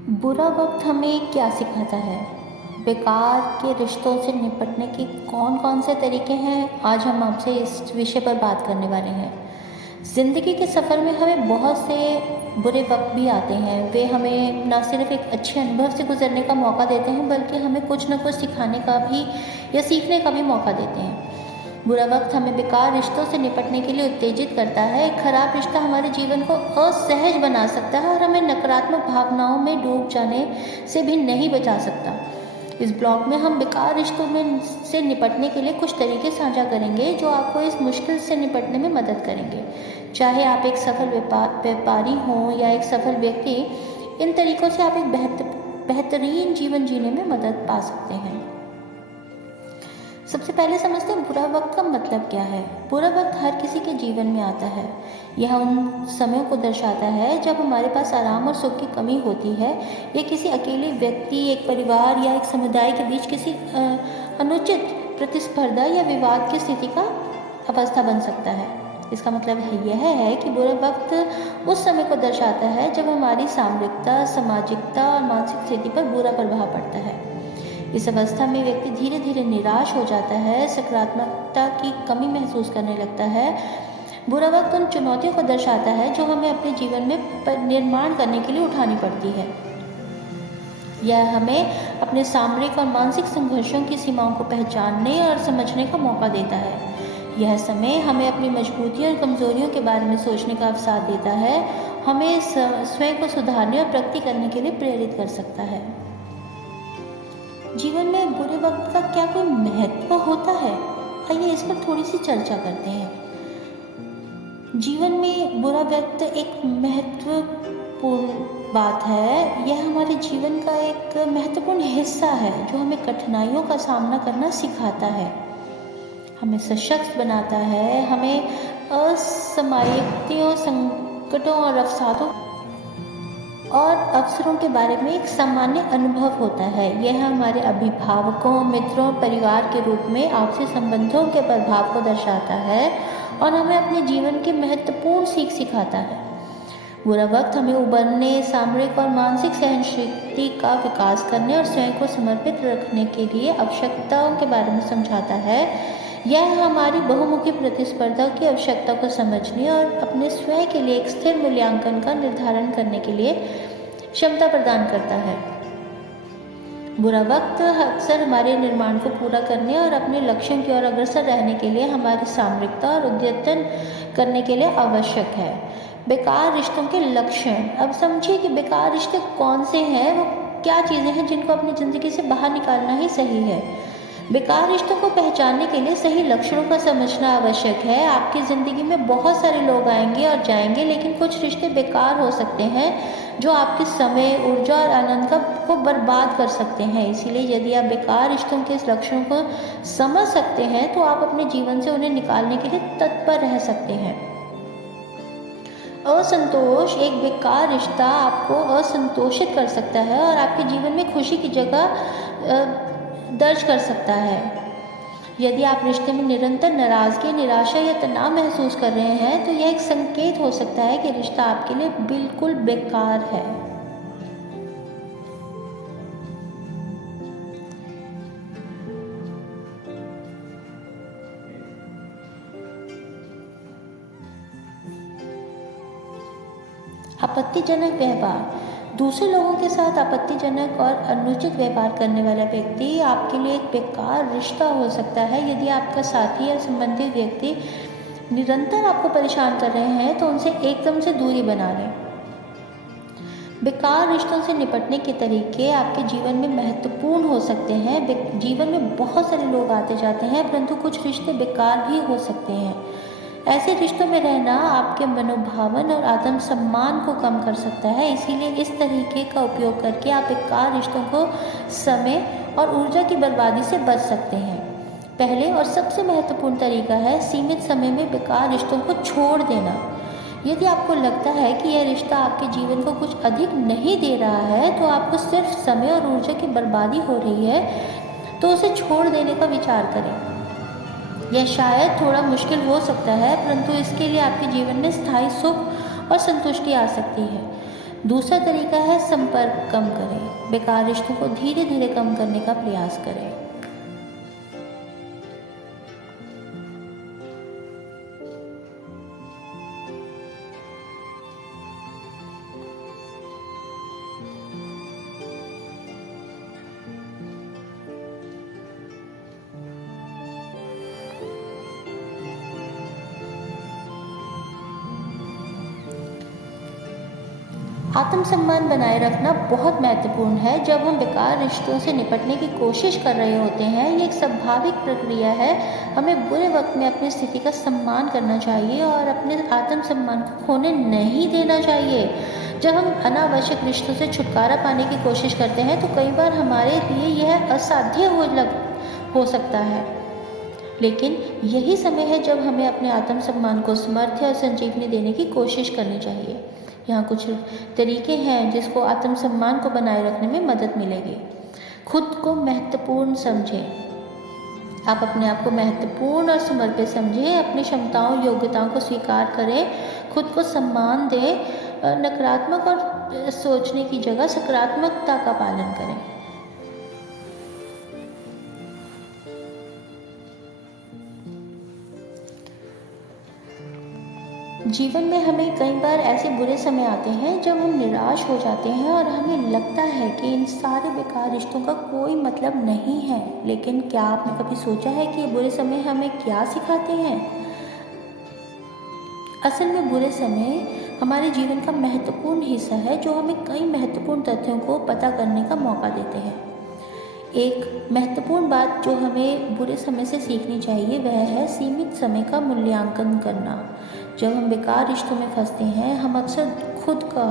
बुरा वक्त हमें क्या सिखाता है? बेकार के रिश्तों से निपटने के कौन-कौन से तरीके हैं, आज हम आपसे इस विषय पर बात करने वाले हैं। ज़िंदगी के सफ़र में हमें बहुत से बुरे वक्त भी आते हैं। वे हमें ना सिर्फ़ एक अच्छे अनुभव से गुज़रने का मौका देते हैं, बल्कि हमें कुछ न कुछ सिखाने का भी या सीखने का भी मौका देते हैं। बुरा वक्त हमें बेकार रिश्तों से निपटने के लिए उत्तेजित करता है। एक खराब रिश्ता हमारे जीवन को असहज बना सकता है और हमें नकारात्मक भावनाओं में डूब जाने से भी नहीं बचा सकता। इस ब्लॉग में हम बेकार रिश्तों में से निपटने के लिए कुछ तरीके साझा करेंगे जो आपको इस मुश्किल से निपटने में मदद करेंगे। चाहे आप एक सफल व्यापारी हों या एक सफल व्यक्ति, इन तरीकों से आप एक बेहतरीन जीवन जीने में मदद पा सकते हैं। सबसे पहले समझते हैं बुरा वक्त का मतलब क्या है। बुरा वक्त हर किसी के जीवन में आता है। यह उन समयों को दर्शाता है जब हमारे पास आराम और सुख की कमी होती है। यह किसी अकेले व्यक्ति, एक परिवार या एक समुदाय के बीच किसी अनुचित प्रतिस्पर्धा या विवाद की स्थिति का अवस्था बन सकता है। इसका मतलब यह है कि बुरा वक्त उस समय को दर्शाता है जब हमारी सामरिकता, सामाजिकता और मानसिक स्थिति पर बुरा प्रभाव पड़ता है। इस अवस्था में व्यक्ति धीरे धीरे निराश हो जाता है, सकारात्मकता की कमी महसूस करने लगता है। बुरा वक्त उन चुनौतियों को दर्शाता है जो हमें अपने जीवन में निर्माण करने के लिए उठानी पड़ती है। यह हमें अपने सामरिक और मानसिक संघर्षों की सीमाओं को पहचानने और समझने का मौका देता है। यह समय हमें अपनी मजबूतियों और कमजोरियों के बारे में सोचने का अवसर देता है, हमें स्वयं को सुधारने और प्रगति करने के लिए प्रेरित कर सकता है। जीवन में बुरे वक्त का क्या कोई महत्व होता है? आइए इस पर थोड़ी सी चर्चा करते हैं। जीवन में बुरा वक्त एक महत्वपूर्ण बात है। यह हमारे जीवन का एक महत्वपूर्ण हिस्सा है जो हमें कठिनाइयों का सामना करना सिखाता है, हमें सशक्त बनाता है, हमें असमयिकताओं, संकटों और अवसरों के बारे में एक सामान्य अनुभव होता है। यह हमारे अभिभावकों, मित्रों, परिवार के रूप में आपसी संबंधों के प्रभाव को दर्शाता है और हमें अपने जीवन की महत्वपूर्ण सीख सिखाता है। बुरा वक्त हमें उबरने, सामरिक और मानसिक सहनशक्ति का विकास करने और स्वयं को समर्पित रखने के लिए आवश्यकताओं के बारे में समझाता है। यह हमारी बहुमुखी प्रतिस्पर्धा की आवश्यकता को समझने और अपने स्वयं के लिए एक स्थिर मूल्यांकन का निर्धारण करने के लिए क्षमता प्रदान करता है। बुरा वक्त अक्सर हमारे निर्माण को पूरा करने और अपने लक्ष्यों की ओर अग्रसर रहने के लिए हमारी सामरिकता और उद्यतन करने के लिए आवश्यक है। बेकार रिश्तों के लक्षण। अब समझिए कि बेकार रिश्ते कौन से हैं, वो क्या चीज़ें हैं जिनको अपनी ज़िंदगी से बाहर निकालना ही सही है। बेकार रिश्तों को पहचानने के लिए सही लक्षणों का समझना आवश्यक है। आपकी ज़िंदगी में बहुत सारे लोग आएंगे और जाएंगे, लेकिन कुछ रिश्ते बेकार हो सकते हैं जो आपके समय, ऊर्जा और आनंद को बर्बाद कर सकते हैं। इसीलिए यदि आप बेकार रिश्तों के इस लक्षणों को समझ सकते हैं तो आप अपने जीवन से उन्हें निकालने के लिए तत्पर रह सकते हैं। असंतोष। एक बेकार रिश्ता आपको असंतोषित कर सकता है और आपके जीवन में खुशी की जगह दर्ज कर सकता है। यदि आप रिश्ते में निरंतर नाराजगी, निराशा या तनाव महसूस कर रहे हैं तो यह एक संकेत हो सकता है कि रिश्ता आपके लिए बिल्कुल बेकार है। आपत्तिजनक व्यवहार। दूसरे लोगों के साथ आपत्तिजनक और अनुचित व्यवहार करने वाला व्यक्ति आपके लिए एक बेकार रिश्ता हो सकता है। यदि आपका साथी या संबंधित व्यक्ति निरंतर आपको परेशान कर रहे हैं तो उनसे एकदम से दूरी बना लें। बेकार रिश्तों से निपटने के तरीके आपके जीवन में महत्वपूर्ण हो सकते हैं। जीवन में बहुत सारे लोग आते जाते हैं, परंतु कुछ रिश्ते बेकार भी हो सकते हैं। ऐसे रिश्तों में रहना आपके मनोभावन और आत्मसम्मान को कम कर सकता है। इसीलिए इस तरीके का उपयोग करके आप बेकार रिश्तों को समय और ऊर्जा की बर्बादी से बच सकते हैं। पहले और सबसे महत्वपूर्ण तरीका है सीमित समय में बेकार रिश्तों को छोड़ देना। यदि आपको लगता है कि यह रिश्ता आपके जीवन को कुछ अधिक नहीं दे रहा है, तो आपको सिर्फ समय और ऊर्जा की बर्बादी हो रही है, तो उसे छोड़ देने का विचार करें। यह शायद थोड़ा मुश्किल हो सकता है, परंतु इसके लिए आपके जीवन में स्थायी सुख और संतुष्टि आ सकती है। दूसरा तरीका है संपर्क कम करें। बेकार रिश्तों को धीरे धीरे कम करने का प्रयास करें। आत्मसम्मान बनाए रखना बहुत महत्वपूर्ण है। जब हम बेकार रिश्तों से निपटने की कोशिश कर रहे होते हैं, ये एक स्वाभाविक प्रक्रिया है। हमें बुरे वक्त में अपनी स्थिति का सम्मान करना चाहिए और अपने आत्मसम्मान को खोने नहीं देना चाहिए। जब हम अनावश्यक रिश्तों से छुटकारा पाने की कोशिश करते हैं तो कई बार हमारे लिए यह असाध्य हो सकता है, लेकिन यही समय है जब हमें अपने आत्मसम्मान को समर्थन और संजीवनी देने की कोशिश करनी चाहिए। यहाँ कुछ तरीके हैं जिसको आत्मसम्मान को बनाए रखने में मदद मिलेगी। खुद को महत्वपूर्ण समझें। आप अपने आप को महत्वपूर्ण और समर्पित समझें। अपनी क्षमताओं योग्यताओं को स्वीकार करें। खुद को सम्मान दें। नकारात्मक और सोचने की जगह सकारात्मकता का पालन करें। जीवन में हमें कई बार ऐसे बुरे समय आते हैं जब हम निराश हो जाते हैं और हमें लगता है कि इन सारे बेकार रिश्तों का कोई मतलब नहीं है। लेकिन क्या आपने कभी सोचा है कि ये बुरे समय हमें क्या सिखाते हैं? असल में बुरे समय हमारे जीवन का महत्वपूर्ण हिस्सा है जो हमें कई महत्वपूर्ण तथ्यों को पता करने का मौका देते हैं। एक महत्वपूर्ण बात जो हमें बुरे समय से सीखनी चाहिए वह है सीमित समय का मूल्यांकन करना। जब हम बेकार रिश्तों में फंसते हैं, हम अक्सर खुद का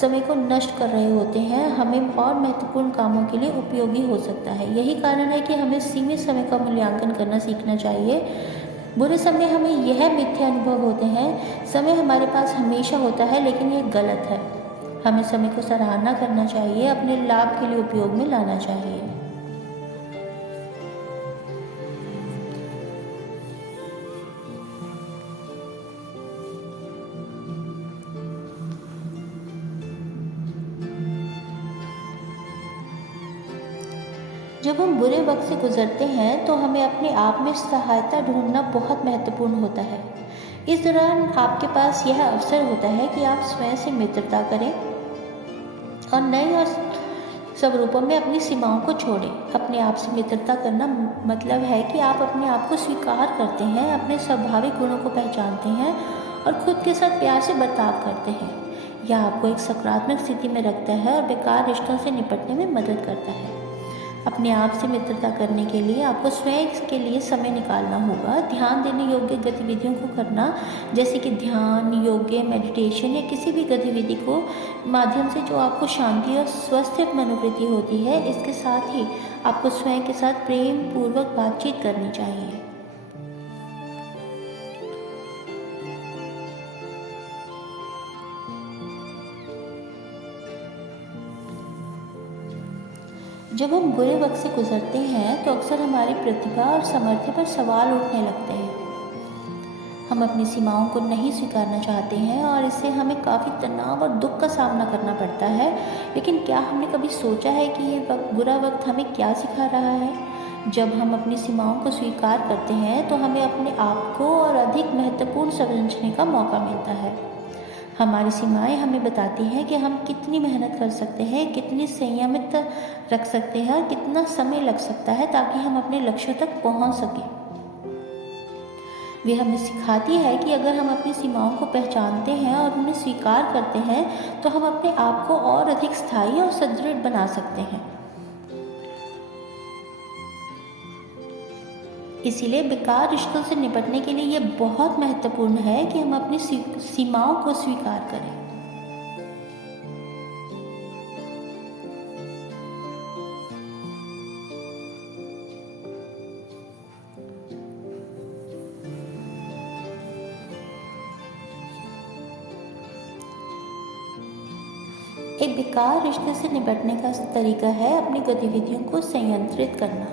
समय को नष्ट कर रहे होते हैं। हमें और महत्वपूर्ण कामों के लिए उपयोगी हो सकता है। यही कारण है कि हमें सीमित समय का मूल्यांकन करना सीखना चाहिए। बुरे समय हमें यह मिथ्या अनुभव होते हैं, समय हमारे पास हमेशा होता है, लेकिन ये गलत है। हमें समय को सराहना करना चाहिए, अपने लाभ के लिए उपयोग में लाना चाहिए। जब हम बुरे वक्त से गुजरते हैं तो हमें अपने आप में सहायता ढूंढना बहुत महत्वपूर्ण होता है। इस दौरान आपके पास यह अवसर होता है कि आप स्वयं से मित्रता करें और नए और स्वरूपों में अपनी सीमाओं को छोड़ें। अपने आप से मित्रता करना मतलब है कि आप अपने आप को स्वीकार करते हैं, अपने स्वाभाविक गुणों को पहचानते हैं और खुद के साथ प्यार से बर्ताव करते हैं। यह आपको एक सकारात्मक स्थिति में रखता है और बेकार रिश्तों से निपटने में मदद करता है। अपने आप से मित्रता करने के लिए आपको स्वयं के लिए समय निकालना होगा। ध्यान देने योग्य गतिविधियों को करना, जैसे कि ध्यान, योगा, मेडिटेशन या किसी भी गतिविधि को माध्यम से जो आपको शांति और स्वस्थ मनोवृत्ति होती है। इसके साथ ही आपको स्वयं के साथ प्रेम पूर्वक बातचीत करनी चाहिए। जब हम बुरे वक्त से गुजरते हैं तो अक्सर हमारी प्रतिभा और सामर्थ्य पर सवाल उठने लगते हैं। हम अपनी सीमाओं को नहीं स्वीकारना चाहते हैं और इससे हमें काफ़ी तनाव और दुख का सामना करना पड़ता है। लेकिन क्या हमने कभी सोचा है कि ये बुरा वक्त हमें क्या सिखा रहा है? जब हम अपनी सीमाओं को स्वीकार करते हैं तो हमें अपने आप को और अधिक महत्वपूर्ण समझने का मौका मिलता है। हमारी सीमाएं हमें बताती हैं कि हम कितनी मेहनत कर सकते हैं, कितनी संयमित रख सकते हैं और कितना समय लग सकता है ताकि हम अपने लक्ष्यों तक पहुंच सकें। वे हमें सिखाती है कि अगर हम अपनी सीमाओं को पहचानते हैं और उन्हें स्वीकार करते हैं तो हम अपने आप को और अधिक स्थायी और सुदृढ़ बना सकते हैं। इसीलिए बेकार रिश्तों से निपटने के लिए ये बहुत महत्वपूर्ण है कि हम अपनी सीमाओं को स्वीकार करें। एक बेकार रिश्ते से निपटने का तरीका है अपनी गतिविधियों को संयंत्रित करना।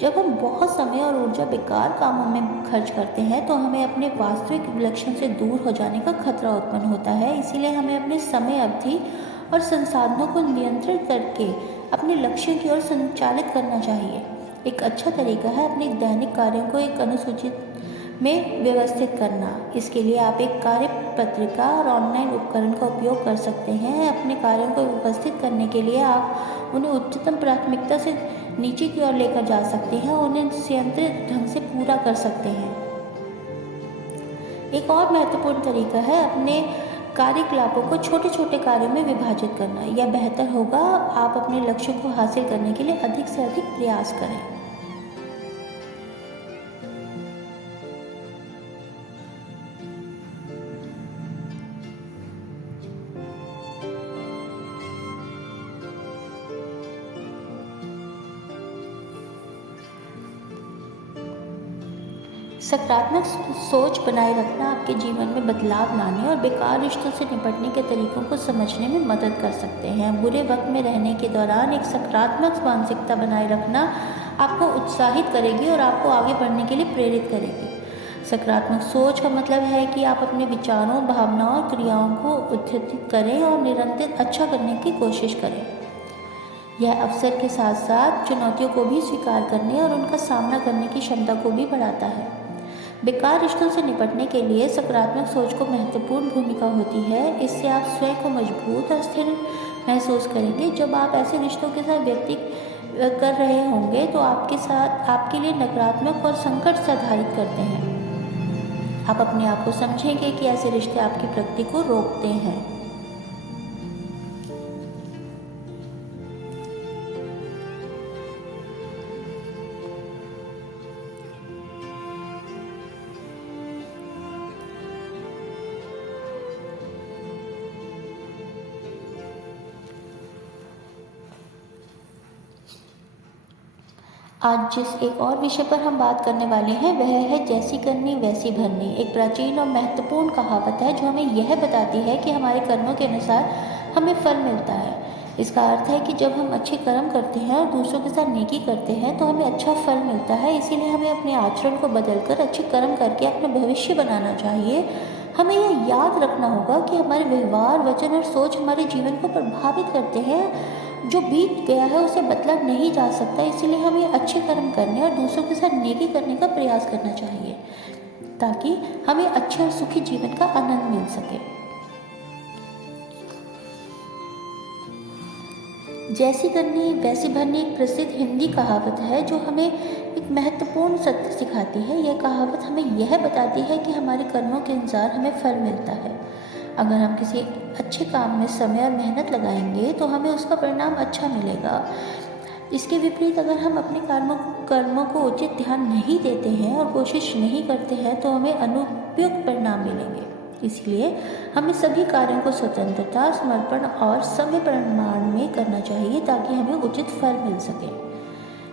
जब हम बहुत समय और ऊर्जा बेकार कामों में खर्च करते हैं तो हमें अपने वास्तविक लक्ष्यों से दूर हो जाने का खतरा उत्पन्न होता है। इसीलिए हमें अपने समय अवधि और संसाधनों को नियंत्रित करके अपने लक्ष्यों की ओर संचालित करना चाहिए। एक अच्छा तरीका है अपने दैनिक कार्यों को एक अनुसूची में व्यवस्थित करना। इसके लिए आप एक कार्य पत्रिका और ऑनलाइन उपकरण का उपयोग कर सकते हैं। अपने कार्यों को व्यवस्थित करने के लिए आप उन्हें उच्चतम प्राथमिकता से नीचे की ओर लेकर जा सकते हैं और उन्हें नियंत्रित ढंग से पूरा कर सकते हैं। एक और महत्वपूर्ण तरीका है अपने कार्यकलापों को छोटे छोटे कार्यों में विभाजित करना। यह बेहतर होगा आप अपने लक्ष्यों को हासिल करने के लिए अधिक से अधिक प्रयास करें। सकारात्मक सोच बनाए रखना आपके जीवन में बदलाव लाने और बेकार रिश्तों से निपटने के तरीकों को समझने में मदद कर सकते हैं। बुरे वक्त में रहने के दौरान एक सकारात्मक मानसिकता बनाए रखना आपको उत्साहित करेगी और आपको आगे बढ़ने के लिए प्रेरित करेगी। सकारात्मक सोच का मतलब है कि आप अपने विचारों, भावनाओं और क्रियाओं को उत्तेजित करें और निरंतर अच्छा करने की कोशिश करें। यह अवसर के साथ साथ चुनौतियों को भी स्वीकार करने और उनका सामना करने की क्षमता को भी बढ़ाता है। बेकार रिश्तों से निपटने के लिए सकारात्मक सोच को महत्वपूर्ण भूमिका होती है। इससे आप स्वयं को मजबूत और स्थिर महसूस करेंगे। जब आप ऐसे रिश्तों के साथ व्यक्ति कर रहे होंगे तो आपके लिए नकारात्मक और संकट से आधारित करते हैं। आप अपने आप को समझेंगे कि ऐसे रिश्ते आपकी प्रगति को रोकते हैं। आज जिस एक और विषय पर हम बात करने वाले हैं वह है जैसी करनी वैसी भरनी। एक प्राचीन और महत्वपूर्ण कहावत है जो हमें यह बताती है कि हमारे कर्मों के अनुसार हमें फल मिलता है। इसका अर्थ है कि जब हम अच्छे कर्म करते हैं और दूसरों के साथ नेकी करते हैं तो हमें अच्छा फल मिलता है। इसीलिए हमें अपने आचरण को बदलकर अच्छे कर्म करके अपना भविष्य बनाना चाहिए। हमें यह याद रखना होगा कि हमारे व्यवहार, वचन और सोच हमारे जीवन को प्रभावित करते हैं। जो बीत गया है उसे बदला नहीं जा सकता, इसीलिए हमें अच्छे कर्म करने और दूसरों के साथ नेकी करने का प्रयास करना चाहिए ताकि हमें अच्छे और सुखी जीवन का आनंद मिल सके। जैसी करनी वैसी भरनी एक प्रसिद्ध हिंदी कहावत है जो हमें एक महत्वपूर्ण सत्य सिखाती है। यह कहावत हमें यह बताती है कि हमारे कर्मों के अनुसार हमें फल मिलता है। अगर हम किसी अच्छे काम में समय और मेहनत लगाएंगे तो हमें उसका परिणाम अच्छा मिलेगा। इसके विपरीत अगर हम अपने कर्मों को उचित ध्यान नहीं देते हैं और कोशिश नहीं करते हैं तो हमें अनुपयुक्त परिणाम मिलेंगे। इसलिए हमें सभी कार्यों को स्वतंत्रता, समर्पण और समय प्रमाण में करना चाहिए ताकि हमें उचित फल मिल सके।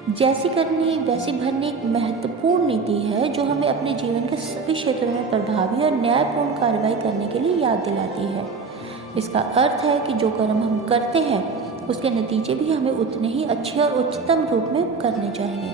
जैसी करनी वैसी भरनी एक महत्वपूर्ण नीति है जो हमें अपने जीवन के सभी क्षेत्रों में प्रभावी और न्यायपूर्ण कार्रवाई करने के लिए याद दिलाती है। इसका अर्थ है कि जो कर्म हम करते हैं उसके नतीजे भी हमें उतने ही अच्छे और उच्चतम रूप में करने चाहिए।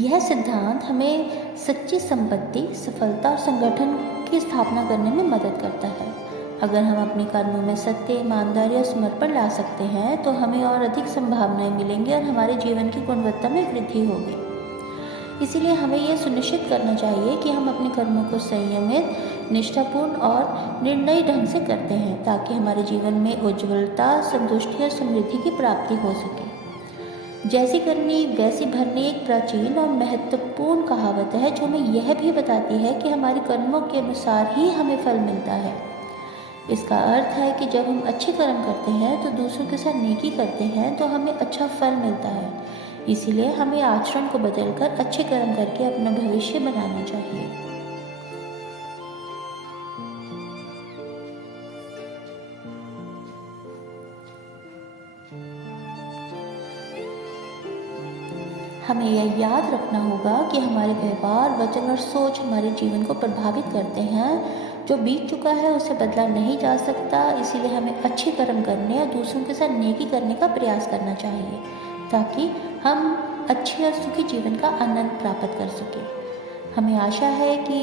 यह सिद्धांत हमें सच्ची संपत्ति, सफलता और संगठन की स्थापना करने में मदद करता है। अगर हम अपने कर्मों में सत्य, ईमानदारी और समर्पण ला सकते हैं तो हमें और अधिक संभावनाएं मिलेंगी और हमारे जीवन की गुणवत्ता में वृद्धि होगी। इसीलिए हमें यह सुनिश्चित करना चाहिए कि हम अपने कर्मों को संयमित, निष्ठापूर्ण और निर्णयी ढंग से करते हैं ताकि हमारे जीवन में उज्ज्वलता, संतुष्टि और समृद्धि की प्राप्ति हो सके। जैसी करनी वैसी भरनी एक प्राचीन और महत्वपूर्ण कहावत है जो हमें यह भी बताती है कि हमारे कर्मों के अनुसार ही हमें फल मिलता है। इसका अर्थ है कि जब हम अच्छे कर्म करते हैं तो दूसरों के साथ नेकी करते हैं तो हमें अच्छा फल मिलता है। इसीलिए हमें आचरण को बदलकर अच्छे कर्म करके अपना भविष्य बनाना चाहिए। हमें यह याद रखना होगा कि हमारे व्यवहार, वचन और सोच हमारे जीवन को प्रभावित करते हैं। जो बीत चुका है उसे बदला नहीं जा सकता, इसीलिए हमें अच्छे कर्म करने और दूसरों के साथ नेकी करने का प्रयास करना चाहिए ताकि हम अच्छे और सुखी जीवन का आनंद प्राप्त कर सकें। हमें आशा है कि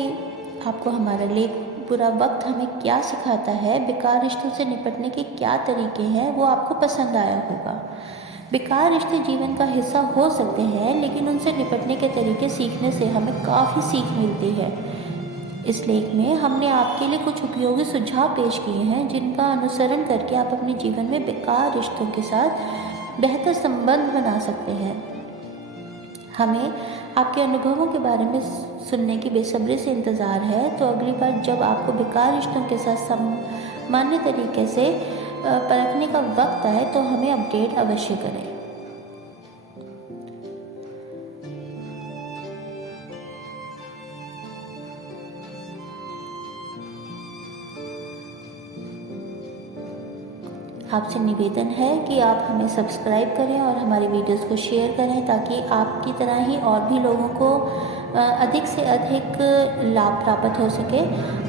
आपको हमारा लेख बुरा वक्त हमें क्या सिखाता है, बेकार रिश्तों से निपटने के क्या तरीके हैं, वो आपको पसंद आया होगा। बेकार रिश्ते जीवन का हिस्सा हो सकते हैं, लेकिन उनसे निपटने के तरीके सीखने से हमें काफ़ी सीख मिलती है। इस लेख में हमने आपके लिए कुछ उपयोगी सुझाव पेश किए हैं, जिनका अनुसरण करके आप अपने जीवन में बेकार रिश्तों के साथ बेहतर संबंध बना सकते हैं। हमें आपके अनुभवों के बारे में सुनने की बेसब्री से इंतज़ार है। तो अगली बार जब आपको बेकार रिश्तों के साथ सामान्य तरीके से परखने का वक्त आए तो हमें अपडेट अवश्य करें। आपसे निवेदन है कि आप हमें सब्सक्राइब करें और हमारी वीडियोस को शेयर करें, ताकि आपकी तरह ही और भी लोगों को अधिक से अधिक लाभ प्राप्त हो सके।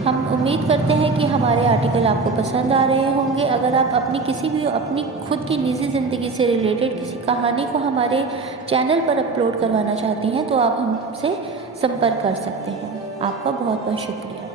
हम उम्मीद करते हैं कि हमारे आर्टिकल आपको पसंद आ रहे होंगे। अगर आप अपनी खुद की निजी ज़िंदगी से रिलेटेड किसी कहानी को हमारे चैनल पर अपलोड करवाना चाहती हैं तो आप हमसे संपर्क कर सकते हैं। आपका बहुत बहुत शुक्रिया।